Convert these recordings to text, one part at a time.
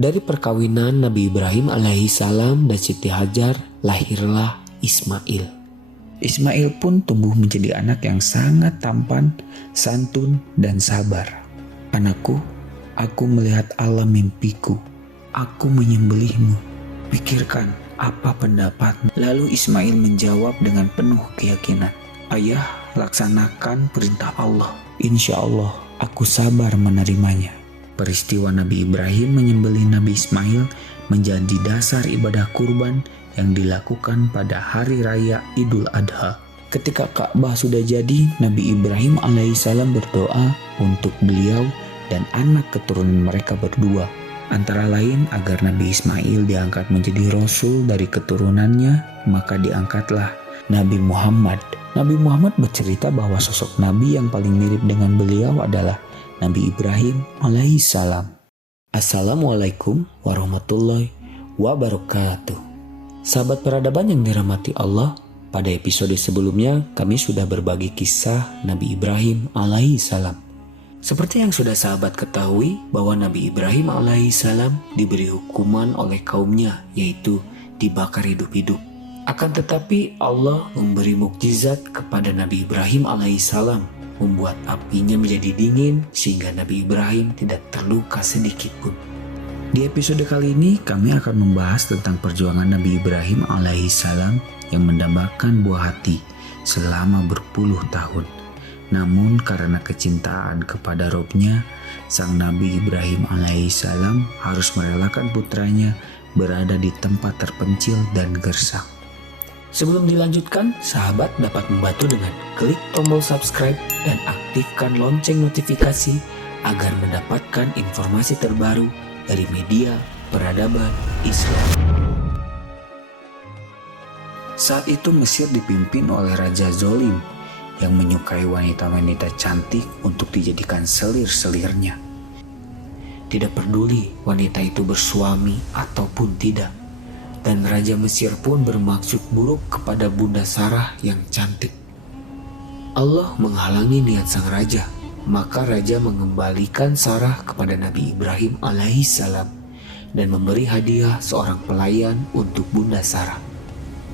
Dari perkawinan Nabi Ibrahim alaihissalam dan Siti Hajar lahirlah Ismail. Ismail pun tumbuh menjadi anak yang sangat tampan, santun, dan sabar. Anakku, aku melihat alam mimpiku. Aku menyembelihmu. Pikirkan apa pendapatmu. Lalu Ismail menjawab dengan penuh keyakinan. Ayah, laksanakan perintah Allah. Insya Allah, aku sabar menerimanya. Peristiwa Nabi Ibrahim menyembelih Nabi Ismail menjadi dasar ibadah kurban yang dilakukan pada hari raya Idul Adha. Ketika Ka'bah sudah jadi, Nabi Ibrahim alaihissalam berdoa untuk beliau dan anak keturunan mereka berdua. Antara lain agar Nabi Ismail diangkat menjadi rasul dari keturunannya, maka diangkatlah Nabi Muhammad. Nabi Muhammad bercerita bahwa sosok Nabi yang paling mirip dengan beliau adalah Nabi Ibrahim alaihissalam. Assalamualaikum warahmatullahi wabarakatuh. Sahabat peradaban yang dirahmati Allah, pada episode sebelumnya kami sudah berbagi kisah Nabi Ibrahim alaihissalam. Seperti yang sudah sahabat ketahui bahwa Nabi Ibrahim alaihissalam diberi hukuman oleh kaumnya, yaitu dibakar hidup-hidup. Akan tetapi Allah memberi mukjizat kepada Nabi Ibrahim alaihissalam, membuat apinya menjadi dingin sehingga Nabi Ibrahim tidak terluka sedikit pun. Di episode kali ini kami akan membahas tentang perjuangan Nabi Ibrahim alaihissalam yang mendambakan buah hati selama berpuluh tahun. Namun karena kecintaan kepada Robnya, sang Nabi Ibrahim alaihissalam harus merelakan putranya berada di tempat terpencil dan gersang. Sebelum dilanjutkan, sahabat dapat membantu dengan klik tombol subscribe dan aktifkan lonceng notifikasi agar mendapatkan informasi terbaru dari media peradaban Islam. Saat itu Mesir dipimpin oleh Raja Zolim yang menyukai wanita-wanita cantik untuk dijadikan selir-selirnya. Tidak peduli wanita itu bersuami ataupun tidak. Dan Raja Mesir pun bermaksud buruk kepada Bunda Sarah yang cantik. Allah menghalangi niat sang raja, maka raja mengembalikan Sarah kepada Nabi Ibrahim alaihissalam dan memberi hadiah seorang pelayan untuk Bunda Sarah.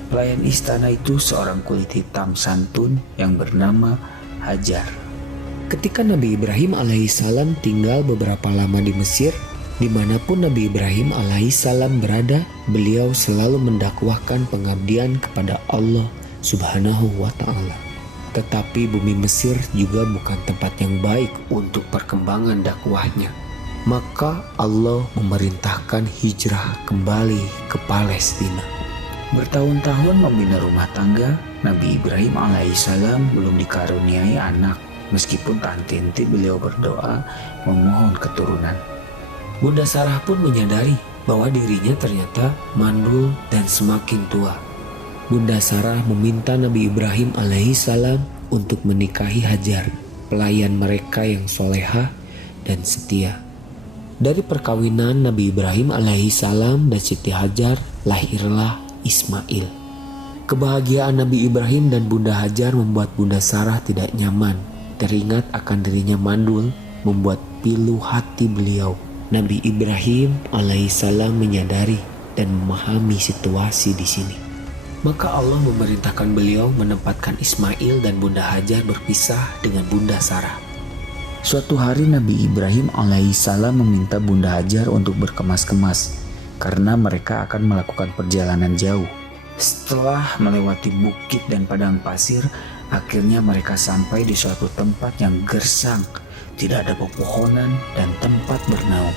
Pelayan istana itu seorang kulit hitam santun yang bernama Hajar. Ketika Nabi Ibrahim alaihissalam tinggal beberapa lama di Mesir, dimanapun Nabi Ibrahim alaihissalam berada, beliau selalu mendakwahkan pengabdian kepada Allah subhanahu wa ta'ala. Tetapi bumi Mesir juga bukan tempat yang baik untuk perkembangan dakwahnya. Maka Allah memerintahkan hijrah kembali ke Palestina. Bertahun-tahun membina rumah tangga, Nabi Ibrahim alaihissalam belum dikaruniai anak. Meskipun tak henti-henti beliau berdoa memohon keturunan. Bunda Sarah pun menyadari bahwa dirinya ternyata mandul dan semakin tua. Bunda Sarah meminta Nabi Ibrahim alaihissalam untuk menikahi Hajar, pelayan mereka yang soleha dan setia. Dari perkawinan Nabi Ibrahim alaihissalam dan Siti Hajar lahirlah Ismail. Kebahagiaan Nabi Ibrahim dan Bunda Hajar membuat Bunda Sarah tidak nyaman. Teringat akan dirinya mandul membuat pilu hati beliau. Nabi Ibrahim alaihissalam menyadari dan memahami situasi di sini. Maka Allah memerintahkan beliau menempatkan Ismail dan Bunda Hajar berpisah dengan Bunda Sarah. Suatu hari Nabi Ibrahim alaihissalam meminta Bunda Hajar untuk berkemas-kemas karena mereka akan melakukan perjalanan jauh. Setelah melewati bukit dan padang pasir, akhirnya mereka sampai di suatu tempat yang gersang. Tidak ada pepohonan dan tempat bernaung.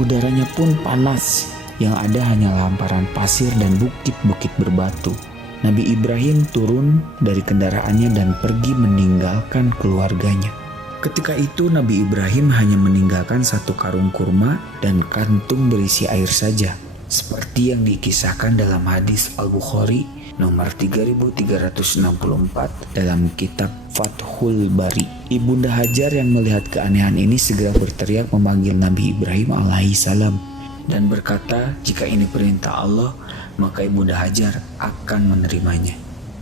Udaranya pun panas, yang ada hanya hamparan pasir dan bukit-bukit berbatu. Nabi Ibrahim turun dari kendaraannya dan pergi meninggalkan keluarganya. Ketika itu Nabi Ibrahim hanya meninggalkan satu karung kurma dan kantung berisi air saja, seperti yang dikisahkan dalam hadis Al-Bukhari nomor 3364 dalam kitab Fathul Bari. Ibunda Hajar yang melihat keanehan ini segera berteriak memanggil Nabi Ibrahim alaihissalam dan berkata, jika ini perintah Allah, maka Ibunda Hajar akan menerimanya.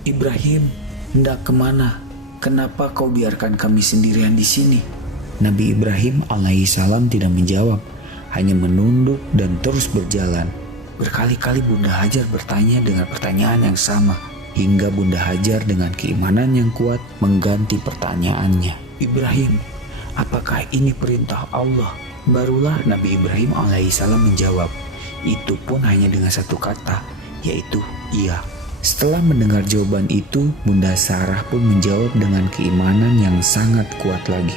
Ibrahim, hendak kemana? Kenapa kau biarkan kami sendirian di sini? Nabi Ibrahim alaihissalam tidak menjawab, hanya menunduk dan terus berjalan. Berkali-kali Bunda Hajar bertanya dengan pertanyaan yang sama, hingga Bunda Hajar dengan keimanan yang kuat mengganti pertanyaannya. Ibrahim, apakah ini perintah Allah? Barulah Nabi Ibrahim alaihissalam menjawab, itu pun hanya dengan satu kata, yaitu iya. Setelah mendengar jawaban itu, Bunda Sarah pun menjawab dengan keimanan yang sangat kuat lagi.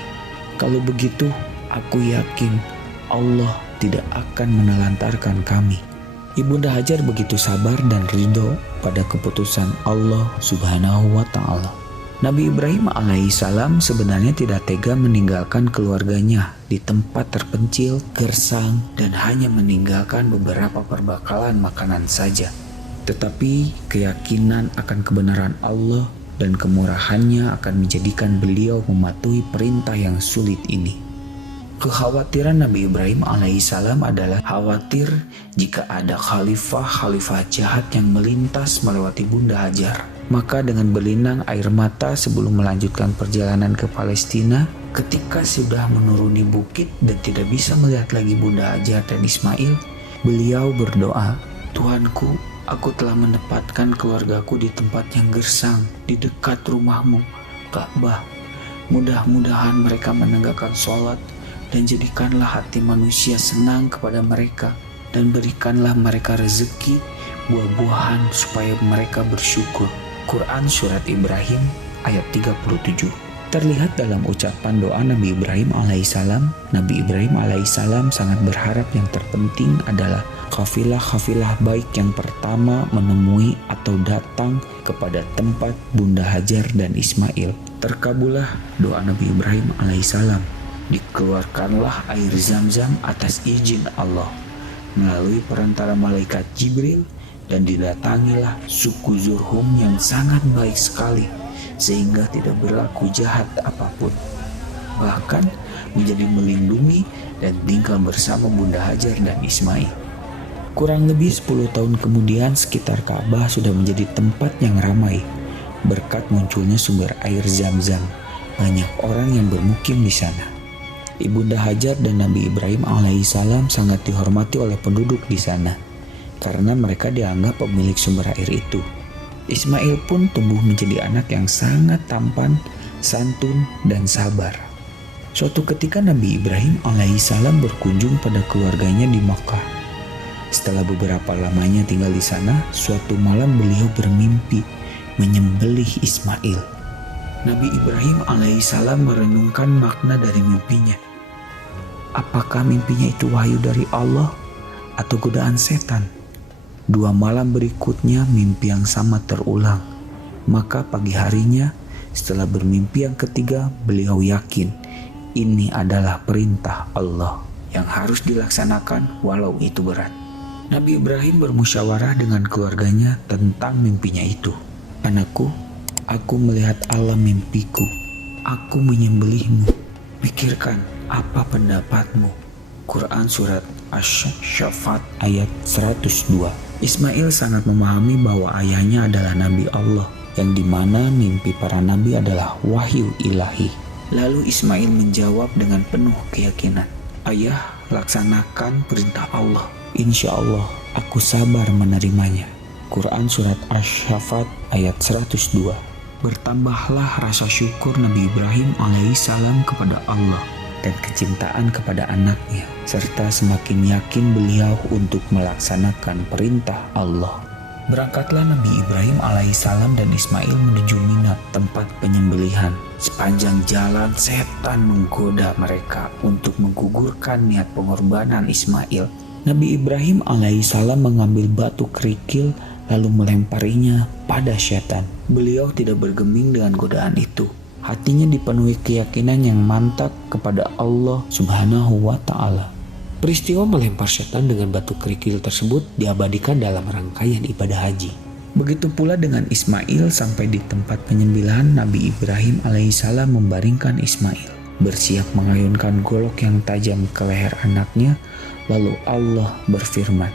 Kalau begitu, aku yakin Allah tidak akan menelantarkan kami. Ibunda Hajar begitu sabar dan ridho pada keputusan Allah Subhanahu wa Ta'ala. Nabi Ibrahim alaihissalam sebenarnya tidak tega meninggalkan keluarganya di tempat terpencil, gersang, dan hanya meninggalkan beberapa perbekalan makanan saja. Tetapi keyakinan akan kebenaran Allah dan kemurahannya akan menjadikan beliau mematuhi perintah yang sulit ini. Kekhawatiran Nabi Ibrahim alaihissalam adalah khawatir jika ada khalifah jahat yang melintas melewati Bunda Hajar. Maka dengan berlinang air mata sebelum melanjutkan perjalanan ke Palestina, ketika sudah menuruni bukit dan tidak bisa melihat lagi Bunda Hajar dan Ismail, beliau berdoa, Tuhanku, aku telah menempatkan keluargaku di tempat yang gersang, di dekat rumahmu, Ka'bah. Mudah-mudahan mereka menegakkan sholat, dan jadikanlah hati manusia senang kepada mereka, dan berikanlah mereka rezeki buah-buahan supaya mereka bersyukur. Quran Surat Ibrahim ayat 37. Terlihat dalam ucapan doa Nabi Ibrahim alaihissalam, Nabi Ibrahim alaihissalam sangat berharap yang terpenting adalah kafilah-kafilah baik yang pertama menemui atau datang kepada tempat Bunda Hajar dan Ismail. Terkabulah doa Nabi Ibrahim alaihissalam. Dikeluarkanlah air Zam-Zam atas izin Allah melalui perantara malaikat Jibril, dan didatangilah suku Zurhum yang sangat baik sekali sehingga tidak berlaku jahat apapun, bahkan menjadi melindungi dan tinggal bersama Bunda Hajar dan Ismail. Kurang lebih 10 tahun kemudian sekitar Ka'bah sudah menjadi tempat yang ramai berkat munculnya sumber air Zam-Zam. Banyak orang yang bermukim di sana. Ibunda Hajar dan Nabi Ibrahim alaihissalam sangat dihormati oleh penduduk di sana karena mereka dianggap pemilik sumber air itu. Ismail pun tumbuh menjadi anak yang sangat tampan, santun, dan sabar. Suatu ketika Nabi Ibrahim alaihissalam berkunjung pada keluarganya di Makkah. Setelah beberapa lamanya tinggal di sana, suatu malam beliau bermimpi menyembelih Ismail. Nabi Ibrahim alaihissalam merenungkan makna dari mimpinya. Apakah mimpinya itu wahyu dari Allah atau godaan setan? 2 malam berikutnya mimpi yang sama terulang. Maka pagi harinya setelah bermimpi yang ketiga, beliau yakin ini adalah perintah Allah yang harus dilaksanakan walau itu berat. Nabi Ibrahim bermusyawarah dengan keluarganya tentang mimpinya itu. Anakku, aku melihat alam mimpiku. Aku menyembelihmu. Pikirkan apa pendapatmu. Quran Surat Asy-Syaffat ayat 102. Ismail sangat memahami bahwa ayahnya adalah Nabi Allah, yang dimana mimpi para nabi adalah wahyu ilahi. Lalu Ismail menjawab dengan penuh keyakinan, Ayah, laksanakan perintah Allah. Insya Allah aku sabar menerimanya. Quran Surat Asy-Syaffat ayat 102. Bertambahlah rasa syukur Nabi Ibrahim alaihissalam kepada Allah dan kecintaan kepada anaknya, serta semakin yakin beliau untuk melaksanakan perintah Allah. Berangkatlah Nabi Ibrahim alaihissalam dan Ismail menuju Mina, tempat penyembelihan. Sepanjang jalan setan menggoda mereka untuk menggugurkan niat pengorbanan Ismail. Nabi Ibrahim alaihissalam mengambil batu kerikil lalu melemparinya pada setan. Beliau tidak bergeming dengan godaan itu. Hatinya dipenuhi keyakinan yang mantap kepada Allah Subhanahu wa Ta'ala. Peristiwa melempar setan dengan batu kerikil tersebut diabadikan dalam rangkaian ibadah haji. Begitu pula dengan Ismail. Sampai di tempat penyembelihan, Nabi Ibrahim alaihissalam membaringkan Ismail, bersiap mengayunkan golok yang tajam ke leher anaknya. Lalu Allah berfirman,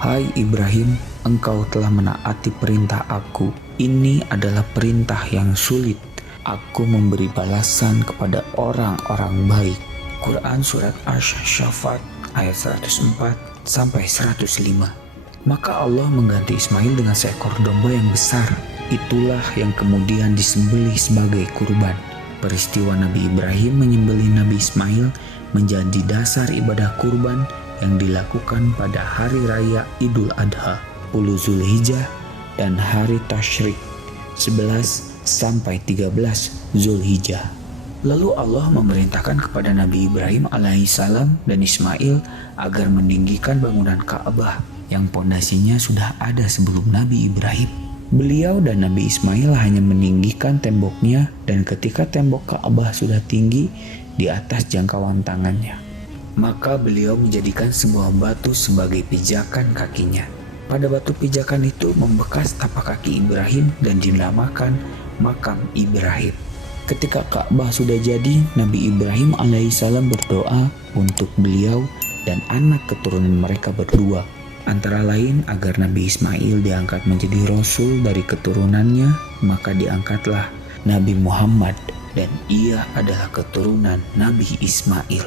Hai Ibrahim, engkau telah menaati perintah aku. Ini adalah perintah yang sulit. Aku memberi balasan kepada orang-orang baik. Quran Surat Asy-Syaffat ayat 104 sampai 105. Maka Allah mengganti Ismail dengan seekor domba yang besar. Itulah yang kemudian disembelih sebagai kurban. Peristiwa Nabi Ibrahim menyembelih Nabi Ismail menjadi dasar ibadah kurban yang dilakukan pada hari raya Idul Adha, 10 Zulhijjah, dan hari Tasyrik, 11 sampai 13 Zulhijjah. Lalu Allah memerintahkan kepada Nabi Ibrahim alaihissalam dan Ismail agar meninggikan bangunan Ka'bah yang pondasinya sudah ada sebelum Nabi Ibrahim. Beliau dan Nabi Ismail hanya meninggikan temboknya, dan ketika tembok Ka'bah sudah tinggi di atas jangkauan tangannya, maka beliau menjadikan sebuah batu sebagai pijakan kakinya. Pada batu pijakan itu membekas tapak kaki Ibrahim dan dinamakan makam Ibrahim. Ketika Ka'bah sudah jadi, Nabi Ibrahim alaihissalam berdoa untuk beliau dan anak keturunan mereka berdua. Antara lain agar Nabi Ismail diangkat menjadi Rasul dari keturunannya, maka diangkatlah Nabi Muhammad dan ia adalah keturunan Nabi Ismail.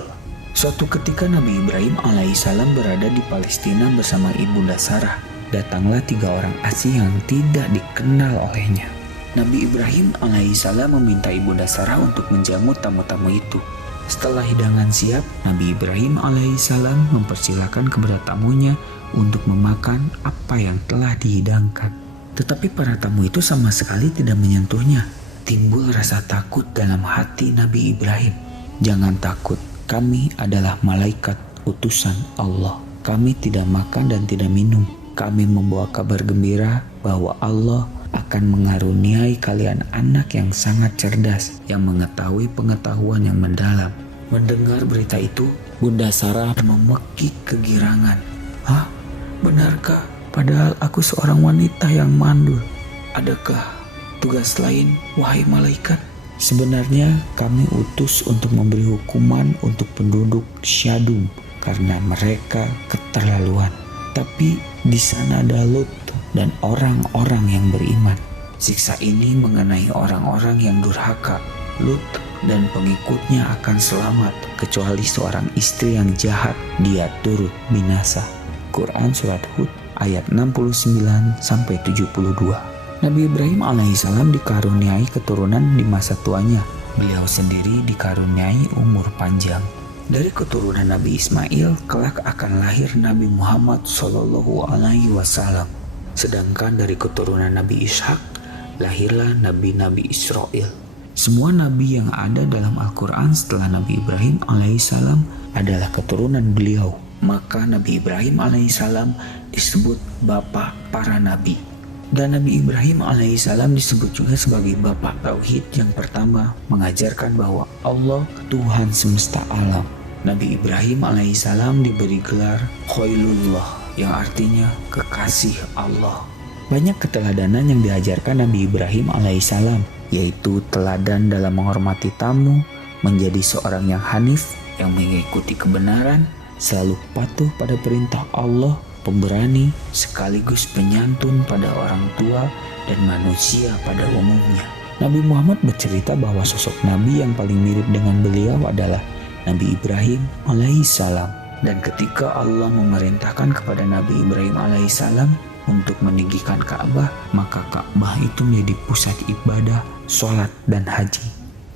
Suatu ketika Nabi Ibrahim alaihissalam berada di Palestina bersama ibunda Sarah. Datanglah 3 orang asing yang tidak dikenal olehnya. Nabi Ibrahim alaihissalam meminta ibunda Sarah untuk menjamu tamu-tamu itu. Setelah hidangan siap, Nabi Ibrahim alaihissalam mempersilahkan kepada tamunya untuk memakan apa yang telah dihidangkan. Tetapi para tamu itu sama sekali tidak menyentuhnya. Timbul rasa takut dalam hati Nabi Ibrahim. Jangan takut, kami adalah malaikat utusan Allah. Kami tidak makan dan tidak minum. Kami membawa kabar gembira bahwa Allah akan mengaruniai kalian anak yang sangat cerdas, yang mengetahui pengetahuan yang mendalam. Mendengar berita itu, Bunda Sarah memekik kegirangan. Hah? Benarkah? Padahal aku seorang wanita yang mandul. Adakah tugas lain, wahai malaikat? Sebenarnya kami utus untuk memberi hukuman untuk penduduk Syadum karena mereka keterlaluan. Tapi di sana ada Lut dan orang-orang yang beriman. Siksa ini mengenai orang-orang yang durhaka. Lut dan pengikutnya akan selamat, kecuali seorang istri yang jahat, dia turut binasa. Quran Surat Hud ayat 69-72. Nabi Ibrahim alaihissalam dikaruniai keturunan di masa tuanya. Beliau sendiri dikaruniai umur panjang. Dari keturunan Nabi Ismail kelak akan lahir Nabi Muhammad SAW. Sedangkan dari keturunan Nabi Ishak lahirlah Nabi-Nabi Israel. Semua nabi yang ada dalam Al-Quran setelah Nabi Ibrahim alaihissalam adalah keturunan beliau. Maka Nabi Ibrahim alaihissalam disebut bapak para nabi. Dan Nabi Ibrahim alaihissalam disebut juga sebagai bapak tauhid yang pertama, mengajarkan bahwa Allah Tuhan semesta alam. Nabi Ibrahim alaihissalam diberi gelar Khalilullah yang artinya kekasih Allah. Banyak keteladanan yang diajarkan Nabi Ibrahim alaihissalam, yaitu teladan dalam menghormati tamu, menjadi seorang yang hanif, yang mengikuti kebenaran, selalu patuh pada perintah Allah, pemberani, sekaligus penyantun pada orang tua dan manusia pada umumnya. Nabi Muhammad bercerita bahwa sosok Nabi yang paling mirip dengan beliau adalah Nabi Ibrahim alaihissalam. Dan ketika Allah memerintahkan kepada Nabi Ibrahim alaihissalam untuk meninggikan Ka'bah, maka Ka'bah itu menjadi pusat ibadah, sholat, dan haji.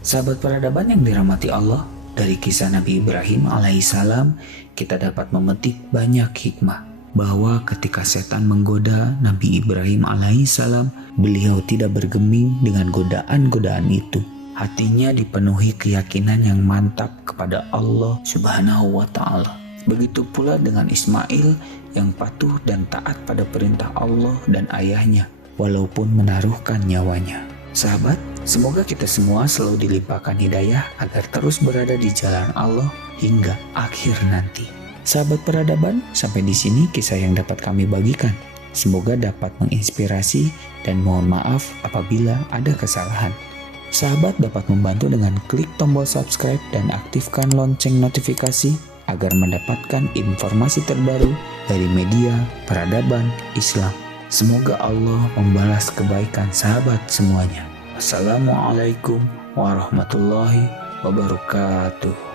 Sahabat peradaban yang dirahmati Allah, dari kisah Nabi Ibrahim alaihissalam kita dapat memetik banyak hikmah. Bahwa ketika setan menggoda Nabi Ibrahim alaihissalam, beliau tidak bergeming dengan godaan-godaan itu. Hatinya dipenuhi keyakinan yang mantap kepada Allah Subhanahu wa Ta'ala. Begitu pula dengan Ismail yang patuh dan taat pada perintah Allah dan ayahnya, walaupun menaruhkan nyawanya. Sahabat, semoga kita semua selalu dilimpahkan hidayah agar terus berada di jalan Allah hingga akhir nanti. Sahabat peradaban, sampai di sini kisah yang dapat kami bagikan. Semoga dapat menginspirasi dan mohon maaf apabila ada kesalahan. Sahabat dapat membantu dengan klik tombol subscribe dan aktifkan lonceng notifikasi agar mendapatkan informasi terbaru dari media peradaban Islam. Semoga Allah membalas kebaikan sahabat semuanya. Assalamualaikum warahmatullahi wabarakatuh.